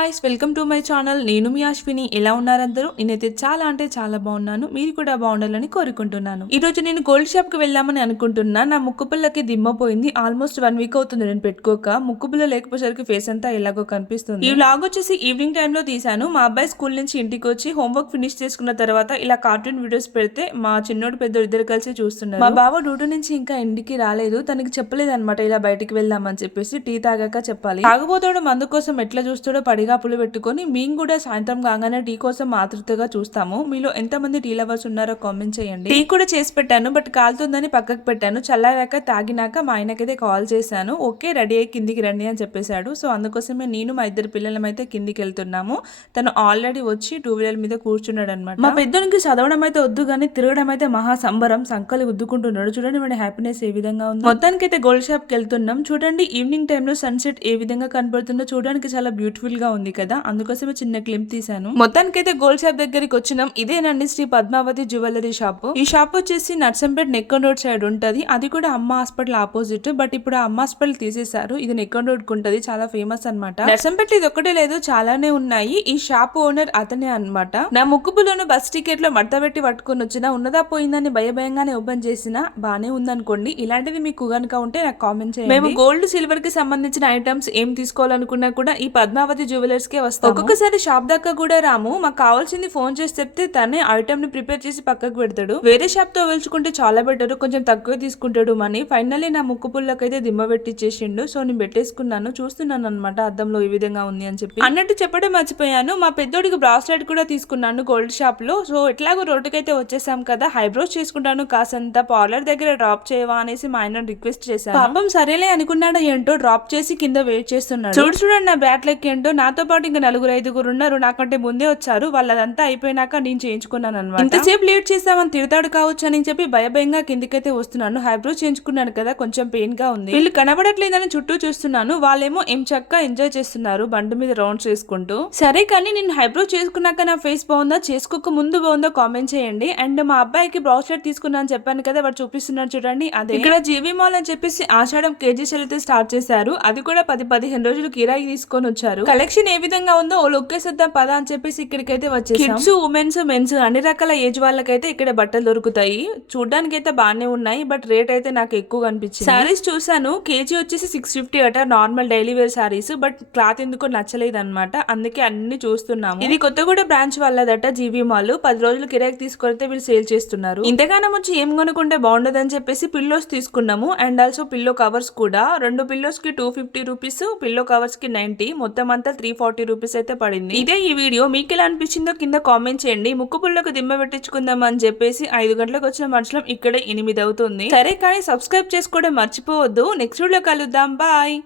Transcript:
Hi guys welcome to my channel నేను మీ అశ్విని. ఎలా ఉన్నారందరూ నేనైతే చాలా అంటే చాలా బాగున్నాను. మీరు కూడా బాగుండాలని కోరుకుంటున్నాను. ఈ రోజు నేను గోల్డ్ షాప్కి వెళ్దామని అనుకుంటున్నా. నా ముక్కు పిల్లకి దిమ్మ పోయింది. ఆల్మోస్ట్ వన్ వీక్ అవుతుంది నేను పెట్టుకోక. ముక్కు పిల్ల లేకపోయేసరికి ఫేస్ అంతా ఎలాగో కనిపిస్తుంది. ఈ వ్లాగ్ వచ్చేసి ఈవినింగ్ టైమ్లో తీసాను మా అబ్బాయి స్కూల్ నుంచి ఇంటికి వచ్చి హోంవర్క్ ఫినిష్ చేసుకున్న తర్వాత ఇలా కార్టూన్ వీడియోస్ పెడితే మా చిన్నోడు పెద్ద ఇద్దరు కలిసి చూస్తున్నారు. మా బావ డ్యూటీ నుంచి ఇంకా ఇంటికి రాలేదు. తనకి చెప్పలేదు అనమాట ఇలా బయటికి వెళ్దామని చెప్పేసి టీ తాగాక చెప్పాలి. తాగబోతాడు మందు కోసం ఎట్లా చూస్తాడో పడిగాపులు పెట్టుకొని మేము కూడా సాయంత్రం కాగానే టీ కోసం ఆతృతగా చూస్తాము. మీలో ఎంతమంది టీ లవర్స్ ఉన్నారో కామెంట్ చేయండి. టీ కూడా చేసి పెట్టాను బట్ కాలుతుందని పక్కకు పెట్టాను. చల్లారాక తాగినాక మా ఆయనకైతే కాల్ చేశాను. ఓకే రెడీ అయ్యి కిందికి రండి అని చెప్పేశాడు. సో అందుకోసమే నేను మా ఇద్దరు పిల్లలం అయితే కిందికి వెళ్తున్నాము. తను ఆల్రెడీ వచ్చి టూ వీలర్ మీద కూర్చున్నాడు అనమాట మా పెద్దోనికి చదవడం అయితే వద్దు కానీ తిరగడం అయితే మహా సంబరం. సంకలు గుద్దుకుంటున్నాడు. చూడండి మన హ్యాపీనెస్ ఏ విధంగా ఉంది. మొత్తానికి అయితే గోల్డ్ షాప్కి వెళ్తున్నాం. చూడండి ఈవినింగ్ టైంలో సన్సెట్ ఏ విధంగా కనబడుతుందో చూడడానికి చాలా బ్యూటిఫుల్గా ఉంది. కదా అందుకోసమే చిన్న క్లిప్ తీసాను మొత్తానికి అయితే గోల్డ్ షాప్ దగ్గరికి వచ్చినాం. ఇదేనండి శ్రీ పద్మావతి జ్యువెలరీ షాప్. ఈ షాప్ వచ్చేసి నర్సంపేట నెక్కన్ రోడ్ సైడ్ ఉంటది. అది కూడా అమ్మ హాస్పిటల్ ఆపోజిట్ బట్ ఇప్పుడు ఆ అమ్మ హాస్పిటల్ తీసేశారు. ఇది నెక్కన్ రోడ్కు ఉంటది చాలా ఫేమస్ అన్నమాట. నర్సంపేట ఇది ఒకటే లేదు చాలానే ఉన్నాయి. ఈ షాప్ ఓనర్ అతనే అన్నమాట. నా ముక్కుపులోను బస్ టికెట్లో మడత పెట్టి పట్టుకొని వచ్చిన ఉన్నదా పోయిందని భయభయంగానే ఓపెన్ చేసిన బానే ఉందనుకోండి. ఇలాంటిది మీకు కనుక ఉంటే నాకు కామెంట్ చేయండి. మేము గోల్డ్ సిల్వర్కి సంబంధించిన ఐటమ్స్ ఏం తీసుకోవాలనుకున్నా కూడా ఈ పద్మావతి జ్యువెలర్స్ కే వస్తాం ఒక్కొక్కసారి షాప్ దాకా కూడా రాము. మాకు కావాల్సింది ఫోన్ చేసి చెప్తే తనే ఐటమ్ని ప్రిపేర్ చేసి పక్కకు పెడతాడు. వేరే షాప్తో పోల్చుకుంటే చాలా బెటర్ కొంచెం తక్కువ తీసుకుంటాడు మనీ. ఫైనల్లీ నా ముక్కు పుల్లకైతే దిమ్మ పెట్టిచ్చేసిండు. సో నేను పెట్టేసుకున్నాను. చూస్తున్నాను అనమాట అద్దంలో ఈ విధంగా ఉంది అని చెప్పి. అన్నట్టు చెప్పడం మర్చిపోయాను. మా పెద్దోడికి బ్రాస్లెట్ కూడా తీసుకున్నాను గోల్డ్ షాప్లో. సో ఎట్లాగో రోడ్డుకైతే వచ్చేసాం కదా. హైబ్రోస్ చేసుకుంటాను. కాసంత పార్లర్ దగ్గర డ్రాప్ చేయవా అనేసి మా ఆయన రిక్వెస్ట్ చేశాను. పాపం సరేలే అనుకున్నాడు ఏంటో డ్రాప్ చేసి కింద వెయిట్ చేస్తున్నాడు. చూడు చూడండి నా బ్యాట్ లెక్క ఏంటో. నాతో పాటు ఇంకా నలుగురు ఐదుగురు ఉన్నారు. నాకంటే ముందే వచ్చారు. వాళ్ళదంతా అయిపోయినాక నేను చేయించుకున్నాను అనమాట ఇంతసేపు లేట్ చేసామని తిడతాడు కావచ్చు అని చెప్పి భయభయంగా కిందికైతే వస్తున్నాను. హైబ్రో చేయించుకున్నాను కదా కొంచెం పెయిన్గా ఉంది. వీళ్ళు కనబడట్లేదని చుట్టూ చూస్తున్నాను. వాళ్ళేమో ఏం చక్క ఎంజాయ్ చేస్తున్నారు బండి మీద రౌండ్స్ వేసుకుంటూ. సరే కానీ నేను హైబ్రో చేసుకున్నాక నా ఫేస్ బాగుందా చేసుకోక ముందు బాగుందో కామెంట్ చేయండి. అండ్ మా అబ్బాయికి బ్రాస్లెట్ తీసుకున్నా అని చెప్పాను కదా వాడు చూపిస్తున్నాడు చూడండి అదే. ఇక్కడ జీవీ మాల్ అని చెప్పేసి ఆషాఢం కేజీ సెల్ అయితే స్టార్ట్ చేశారు. అది కూడా పది పదిహేను రోజులు కిరాయి తీసుకొని వచ్చారు. కలెక్షన్ ఏ విధంగా ఉందో లొక్కేసేద్దాం పదా అని చెప్పేసి ఇక్కడికైతే వచ్చేసాం. కిడ్స్ ఉమెన్స్ మెన్స్ అన్ని రకాల ఏజ్ వాళ్ళకైతే ఇక్కడ బట్టలు దొరుకుతాయి. చూడడానికి అయితే బాగానే ఉన్నాయి బట్ రేట్ అయితే నాకు ఎక్కువ అనిపించింది. సారీస్ చూసాను కేజీ వచ్చేసి సిక్స్ ఫిఫ్టీ అట normal daily wear sarees but cloth ఎందుకో నచ్చలేదు అనమాట అందుకే అన్ని చూస్తున్నాము. ఇది కొత్తగూడ బ్రాంచ్ వాళ్ళదట జీవీ మాల్ పది రోజులు కిరాయికి తీసుకొస్తే వీళ్ళు సేల్ చేస్తున్నారు. ఇంతగానం వచ్చి ఏం కొనుక్కుంటే బాగుండదని చెప్పేసి పిల్లోస్ తీసుకున్నాము. అండ్ ఆల్సో పిల్లో కవర్స్ కూడా. రెండు పిల్లోస్కి టూ ఫిఫ్టీ రూపీస్ పిల్లో కవర్స్కి నైన్టీ మొత్తం అంతా త్రీ ఫార్టీ రూపీస్ అయితే పడింది. ఇదే ఈ వీడియో మీకు ఎలా అనిపించిందో కింద కామెంట్ చేయండి. ముక్కు పుల్లకు దిమ్మ పెట్టించుకుందాం అని చెప్పేసి ఐదు గంటలకు వచ్చిన మనుషులం ఇక్కడే ఎనిమిది అవుతుంది. సరే కానీ సబ్స్క్రైబ్ చేసుకోవడం మర్చిపోవద్దు. నెక్స్ట్ వీడియో కలుద్దాం. బాయ్.